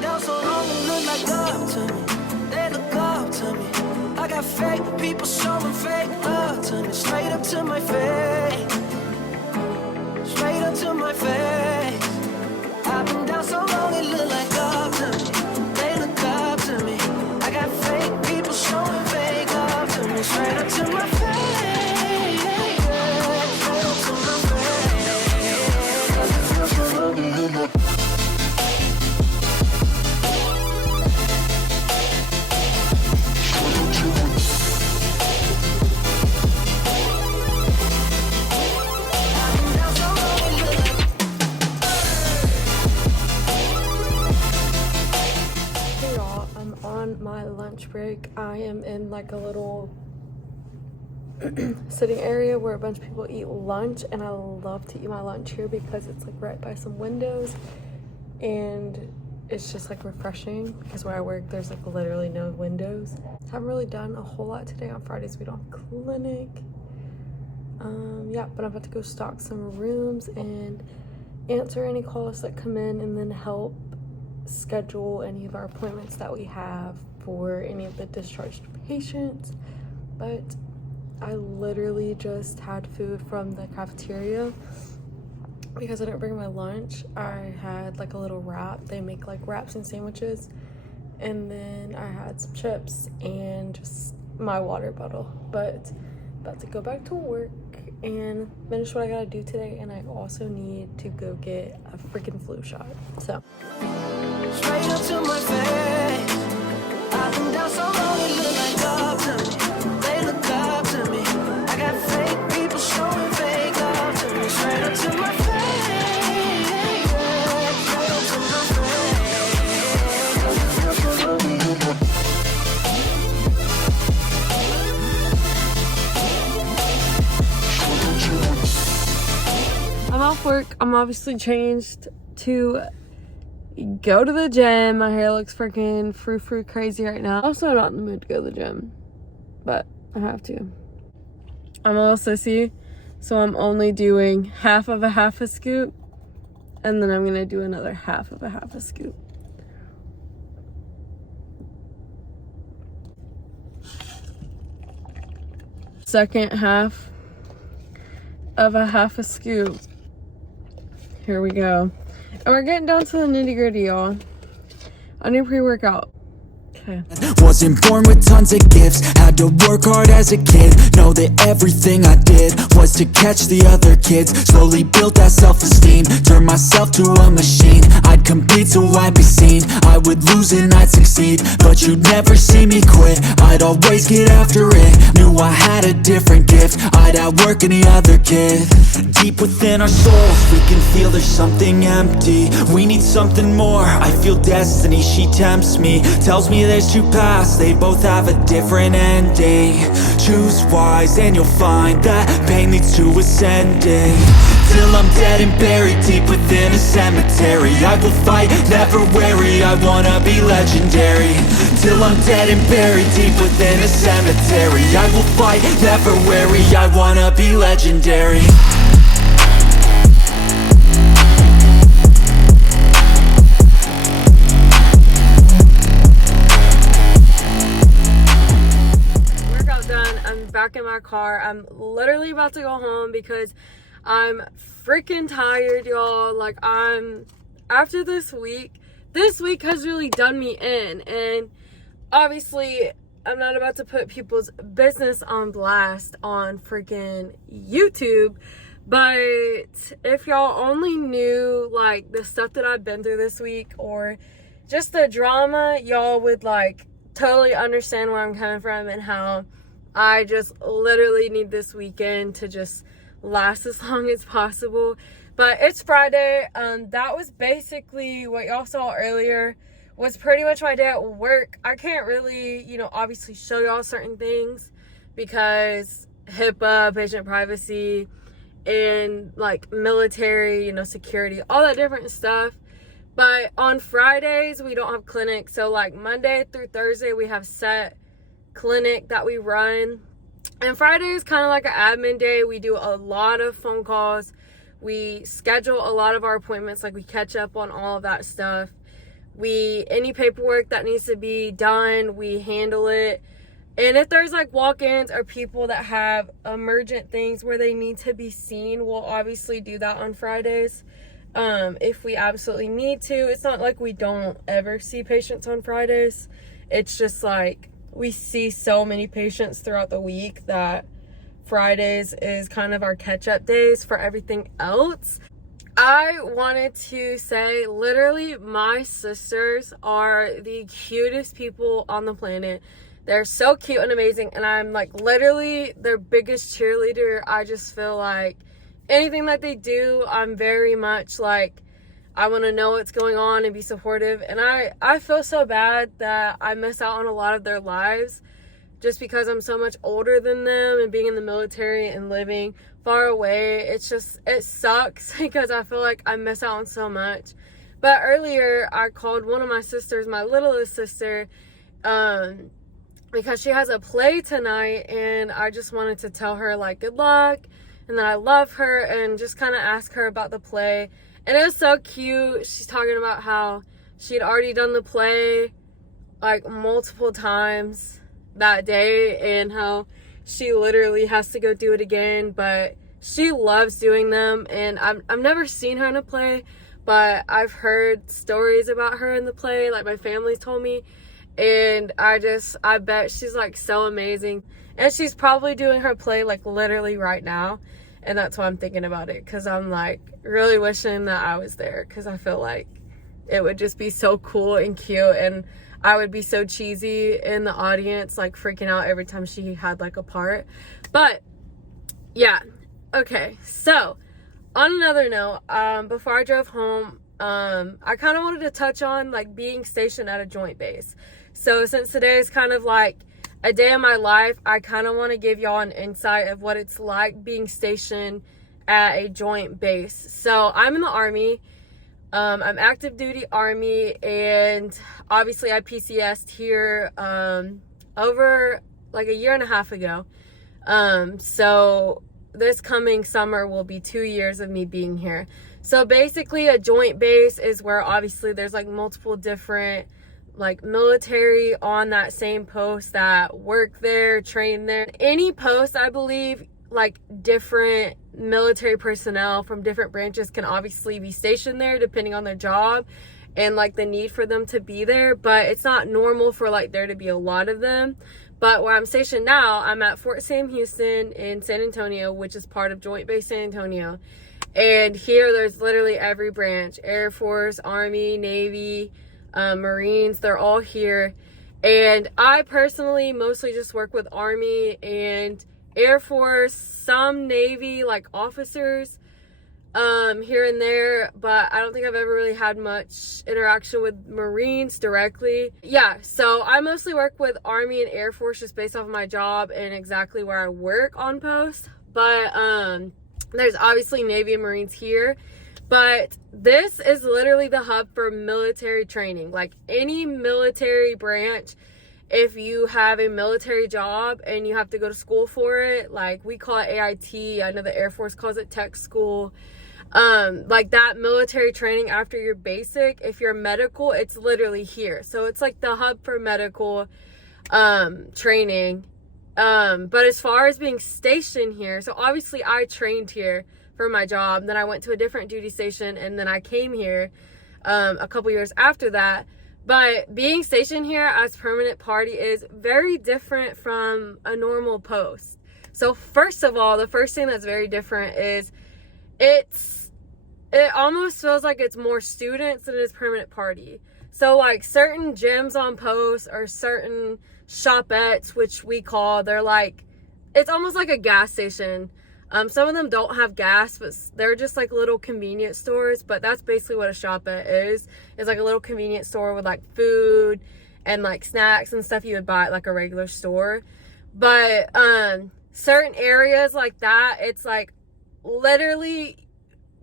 been down so long, it look like up to me. They look up to me. I got fake people showing fake love to me. Straight up to my face. Straight up to my face. I've been down so long, it look like up to me. They look up to me. I got fake people showing fake love to me. Straight up to my face. Straight up to my face. 'Cause it feels so long, it look like. My lunch break. I am in like a little sitting area where a bunch of people eat lunch, and I love to eat my lunch here because it's like right by some windows and it's just like refreshing, because where I work there's like literally no windows. Haven't really done a whole lot today. On Fridays we don't have clinic. Yeah, but I'm about to go stock some rooms and answer any calls that come in, and then help schedule any of our appointments that we have for any of the discharged patients. But I literally just had food from the cafeteria because I didn't bring my lunch. I had like a little wrap. They make like wraps and sandwiches, and then I had some chips and just my water bottle. But about to go back to work and finish what I gotta do today, and I also need to go get a freaking flu shot. So Straight up to my face. I've been down so long, it look like up to me. They look up to me. I got fake people showing fake love to me. Straight up to my face. Straight up to my face. 'Cause it feels so long, it look like. I'm off work. I'm obviously changed to go to the gym. My hair looks freaking frou crazy right now. Also not in the mood to go to the gym, but I have to. I'm a little sissy, so I'm only doing half a scoop, and then I'm gonna do another half a scoop. Second half of a scoop. Here we go. And we're getting down to the nitty gritty, y'all. I need pre-workout. Okay. Wasn't born with tons of gifts, had to work hard as a kid. Know that everything I did was to catch the other kids. Slowly built that self-esteem, turned myself to a machine. I'd compete so I'd be seen, I would lose and I'd succeed. But you'd never see me quit, I'd always get after it. Knew I had a different gift, I'd outwork any other kid. Deep within our souls, we can feel there's something empty. We need something more, I feel destiny, she tempts me. Tells me there's two paths, they both have a different ending. Choose wise and you'll find that pain leads to ascending. Till I'm dead and buried deep within a cemetery, I will fight, never weary, I wanna be legendary. Till I'm dead and buried deep within a cemetery, I will fight, never weary, I wanna be legendary. Back in my car. I'm literally about to go home because I'm freaking tired, y'all. Like, after this week has really done me in, and obviously I'm not about to put people's business on blast on freaking YouTube, but if y'all only knew like the stuff that I've been through this week, or just the drama, y'all would like totally understand where I'm coming from and how I just literally need this weekend to just last as long as possible. But it's Friday. That was basically what y'all saw earlier, was pretty much my day at work. I can't really, obviously show y'all certain things because HIPAA, patient privacy, and like military, security, all that different stuff. But on Fridays, we don't have clinic. So like Monday through Thursday, we have set clinic that we run, and Friday is kind of like an admin day. We do a lot of phone calls, we schedule a lot of our appointments, like we catch up on all of that stuff. any paperwork that needs to be done, we handle it. And if there's like walk-ins or people that have emergent things where they need to be seen, we'll obviously do that on Fridays. If we absolutely need to. It's not like we don't ever see patients on Fridays. It's just like we see so many patients throughout the week that Fridays is kind of our catch-up days for everything else. I wanted to say, literally, my sisters are the cutest people on the planet. They're so cute and amazing, and I'm like literally their biggest cheerleader. I just feel like anything that they do, I'm very much like, I want to know what's going on and be supportive. And I feel so bad that I miss out on a lot of their lives just because I'm so much older than them, and being in the military and living far away, it sucks because I feel like I miss out on so much. But earlier I called one of my sisters, my littlest sister, because she has a play tonight, and I just wanted to tell her like good luck and that I love her, and just kind of ask her about the play. And it was so cute. She's talking about how she'd already done the play like multiple times that day, and how she literally has to go do it again, but she loves doing them. And I've never seen her in a play, but I've heard stories about her in the play, like my family's told me, and I bet she's like so amazing. And she's probably doing her play like literally right now, and that's why I'm thinking about it, because I'm like really wishing that I was there, because I feel like it would just be so cool and cute, and I would be so cheesy in the audience, like freaking out every time she had like a part. But yeah, okay, so on another note, before I drove home, I kind of wanted to touch on like being stationed at a joint base. So since today is kind of like a day of my life, I kind of want to give y'all an insight of what it's like being stationed at a joint base. So I'm in the Army. I'm active duty Army, and obviously I PCS'd here over like a year and a half ago. So this coming summer will be 2 years of me being here. So basically a joint base is where obviously there's like multiple different like military on that same post that work there, train there. Any post, I believe, like different military personnel from different branches can obviously be stationed there depending on their job and like the need for them to be there, but it's not normal for like there to be a lot of them. But where I'm stationed now, I'm at Fort Sam Houston in San Antonio, which is part of Joint Base San Antonio. And here there's literally every branch: Air Force, Army, Navy, Marines, they're all here. And I personally mostly just work with Army and Air Force, some Navy like officers here and there, but I don't think I've ever really had much interaction with Marines directly. Yeah, so I mostly work with Army and Air Force just based off of my job and exactly where I work on post. But there's obviously Navy and Marines here. But this is literally the hub for military training. Like any military branch, if you have a military job and you have to go to school for it, like we call it AIT, I know the Air Force calls it tech school. Like that military training after your basic, if you're medical, it's literally here. So it's like the hub for medical training. But as far as being stationed here, so obviously I trained here for my job, then I went to a different duty station, and then I came here a couple years after that. But being stationed here as permanent party is very different from a normal post. So first of all, the first thing that's very different is it almost feels like it's more students than it is permanent party. So like certain gyms on post or certain shopettes, which we call, they're like, it's almost like a gas station. Some of them don't have gas, but they're just like little convenience stores. But that's basically what a shopette is. It's like a little convenience store with like food and like snacks and stuff you would buy at like a regular store. But certain areas like that, it's like literally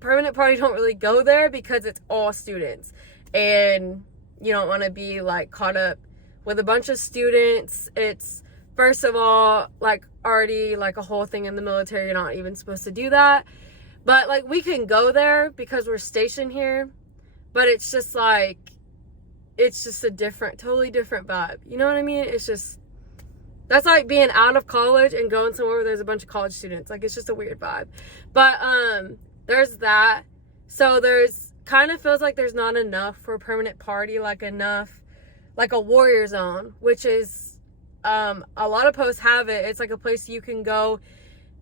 permanent party don't really go there because it's all students, and you don't want to be like caught up with a bunch of students. It's first of all like already like a whole thing in the military, you're not even supposed to do that. But like we can go there because we're stationed here, but it's just like it's just a totally different vibe. You know what I mean? It's just, that's like being out of college and going somewhere where there's a bunch of college students. Like, it's just a weird vibe. But there's that. So there's kind of feels like there's not enough for a permanent party, like enough, like a warrior zone, which is a lot of posts have it. It's like a place you can go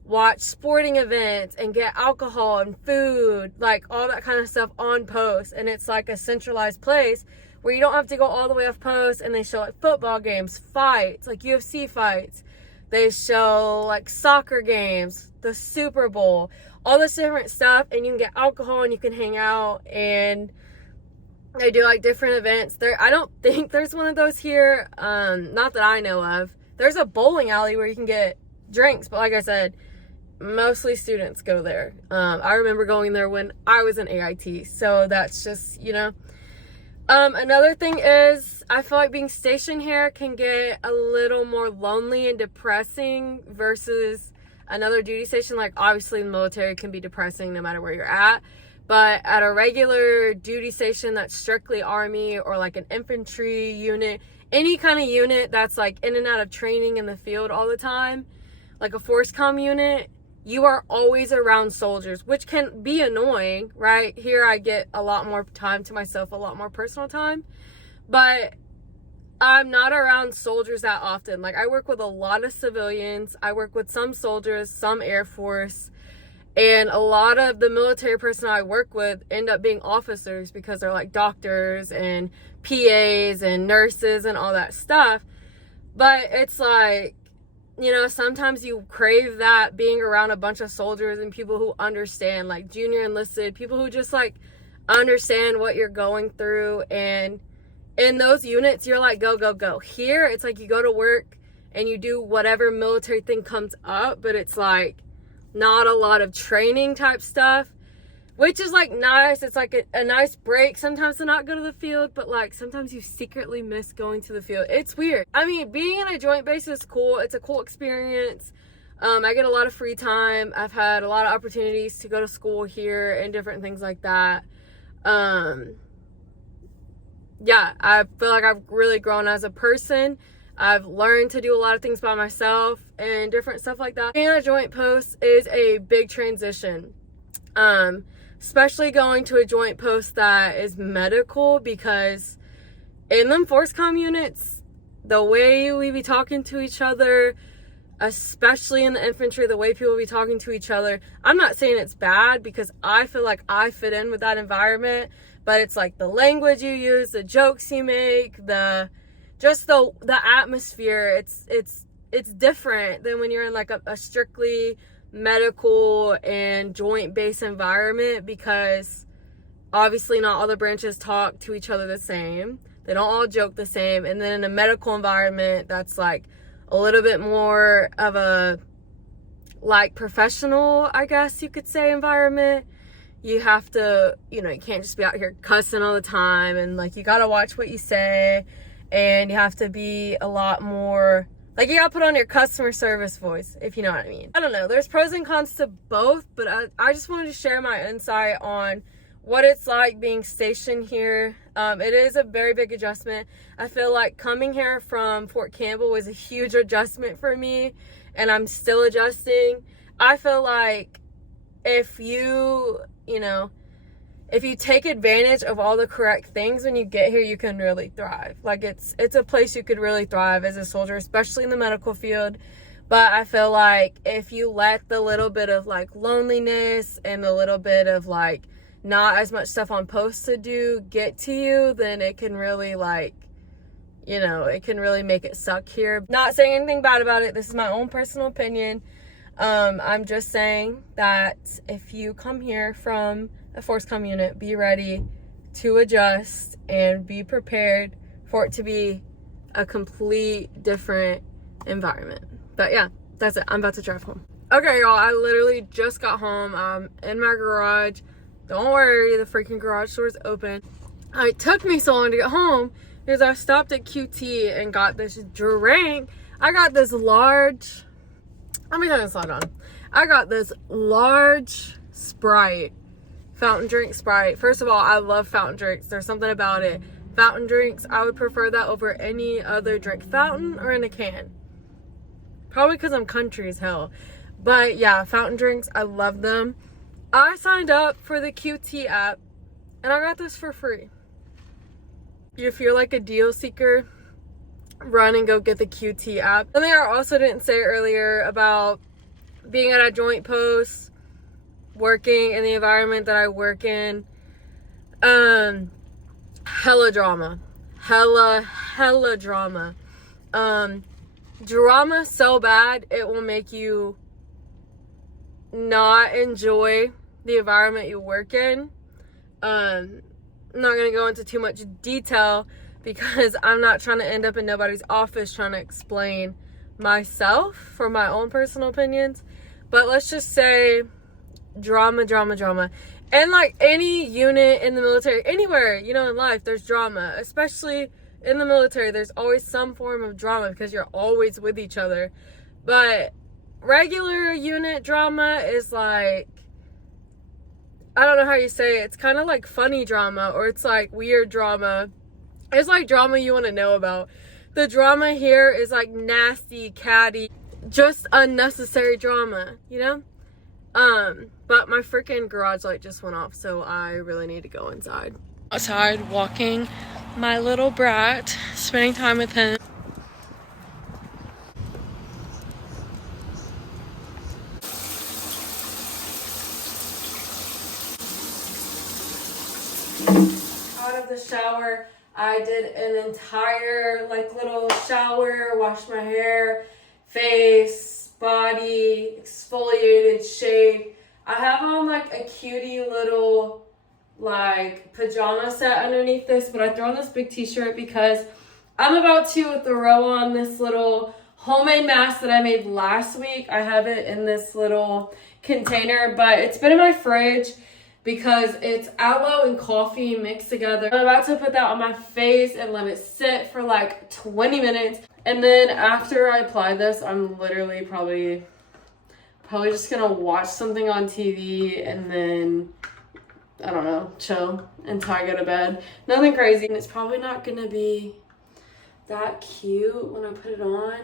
watch sporting events and get alcohol and food, like all that kind of stuff on post. And it's like a centralized place where you don't have to go all the way off post, and they show like football games, fights, like UFC fights. They show like soccer games, the Super Bowl, all this different stuff, and you can get alcohol and you can hang out, and they do like different events. I don't think there's one of those here, not that I know of. There's a bowling alley where you can get drinks, but like I said, mostly students go there. I remember going there when I was in AIT, so that's just, you know. Another thing is, I feel like being stationed here can get a little more lonely and depressing versus another duty station. Like, obviously the military can be depressing no matter where you're at, but at a regular duty station that's strictly Army, or like an infantry unit, any kind of unit that's like in and out of training in the field all the time, like a FORSCOM unit, you are always around soldiers, which can be annoying, right? Here I get a lot more time to myself, a lot more personal time, but I'm not around soldiers that often. Like, I work with a lot of civilians. I work with some soldiers, some Air Force, and a lot of the military personnel I work with end up being officers because they're like doctors and PAs and nurses and all that stuff. But it's like, you know, sometimes you crave that, being around a bunch of soldiers and people who understand, like junior enlisted, people who just like understand what you're going through. And in those units, you're like, go, go, go. Here, it's like you go to work and you do whatever military thing comes up, but it's like not a lot of training type stuff, which is like nice. It's like a nice break sometimes to not go to the field, but like sometimes you secretly miss going to the field. It's weird. I mean, being in a joint base is cool. It's a cool experience. I get a lot of free time. I've had a lot of opportunities to go to school here and different things like that. Yeah, I feel like I've really grown as a person. I've learned to do a lot of things by myself and different stuff like that. Being a joint post is a big transition. Especially going to a joint post that is medical, because in them FORSCOM units, the way we be talking to each other, especially in the infantry, the way people be talking to each other, I'm not saying it's bad, because I feel like I fit in with that environment, but it's like the language you use, the jokes you make, the atmosphere, it's different than when you're in like a strictly medical and joint base environment, because obviously not all the branches talk to each other the same. They don't all joke the same. And then in a medical environment, that's like a little bit more of a like professional, I guess you could say, environment. You have to, you know, you can't just be out here cussing all the time, and like you gotta watch what you say, and you have to be a lot more, like, you gotta put on your customer service voice, if you know what I mean. I don't know, there's pros and cons to both, but I just wanted to share my insight on what it's like being stationed here. It is a very big adjustment. I feel like coming here from Fort Campbell was a huge adjustment for me, and I'm still adjusting. I feel like if you take advantage of all the correct things when you get here, you can really thrive. Like, it's a place you could really thrive as a soldier, especially in the medical field. But I feel like if you let the little bit of like loneliness and the little bit of like not as much stuff on post to do get to you, then it can really like, you know, it can really make it suck here. Not saying anything bad about it. This is my own personal opinion. I'm just saying that if you come here from a FORSCOM unit, be ready to adjust and be prepared for it to be a complete different environment. But yeah, that's it. I'm about to drive home. Okay, y'all, I literally just got home. I'm in my garage. Don't worry, the freaking garage door's open. It took me so long to get home because I stopped at QT and got this drink. I got this large, let me turn this light on. I got this large Sprite, fountain drink Sprite. First of all, I love fountain drinks. There's something about it. fountain drinks. I would prefer that over any other drink, fountain or in a can. Probably because I'm country as hell. But yeah, fountain drinks, I love them. I signed up for the QT app and I got this for free. If you're like a deal seeker, run and go get the QT app. Something I also didn't say earlier about being at a joint post, working in the environment that I work in. Hella drama. Hella drama. Drama so bad it will make you not enjoy the environment you work in. I'm not gonna go into too much detail because I'm not trying to end up in nobody's office trying to explain myself for my own personal opinions. But let's just say drama. And like any unit in the military, anywhere, you know, in life, there's drama. Especially in the military, there's always some form of drama because you're always with each other. But regular unit drama is like, I don't know how you say it. It's kind of like funny drama, or it's like weird drama. It's like drama you want to know about. The drama here is like nasty, catty, just unnecessary drama, you know? But my freaking garage light just went off, so I really need to go inside. Outside, walking my little brat, spending time with him. Out of the shower, I did an entire like little shower, washed my hair, face, body, exfoliated, shaved. I have on like a cutie little like pajama set underneath this, but I threw on this big t-shirt because I'm about to throw on this little homemade mask that I made last week. I have it in this little container, but it's been in my fridge because it's aloe and coffee mixed together. I'm about to put that on my face and let it sit for like 20 minutes. And then after I apply this, I'm literally probably just gonna watch something on TV and then, I don't know, chill until I go to bed. Nothing crazy. And it's probably not gonna be that cute when I put it on,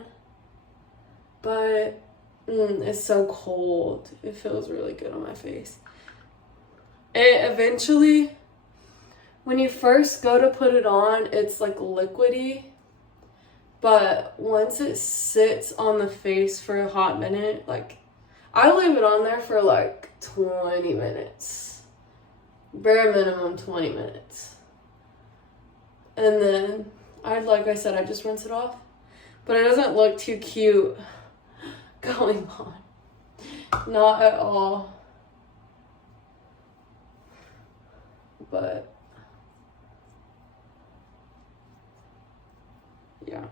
but it's so cold. It feels really good on my face. It eventually, when you first go to put it on, it's like liquidy, but once it sits on the face for a hot minute, like I leave it on there for like 20 minutes, bare minimum 20 minutes, and then like I said, I just rinse it off, but it doesn't look too cute going on, not at all. But yeah.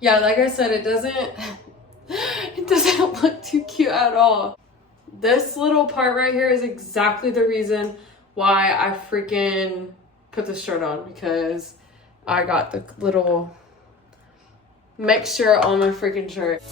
Yeah, like I said, it doesn't look too cute at all. This little part right here is exactly the reason why I freaking put this shirt on, because I got the little mixture on my freaking shirt.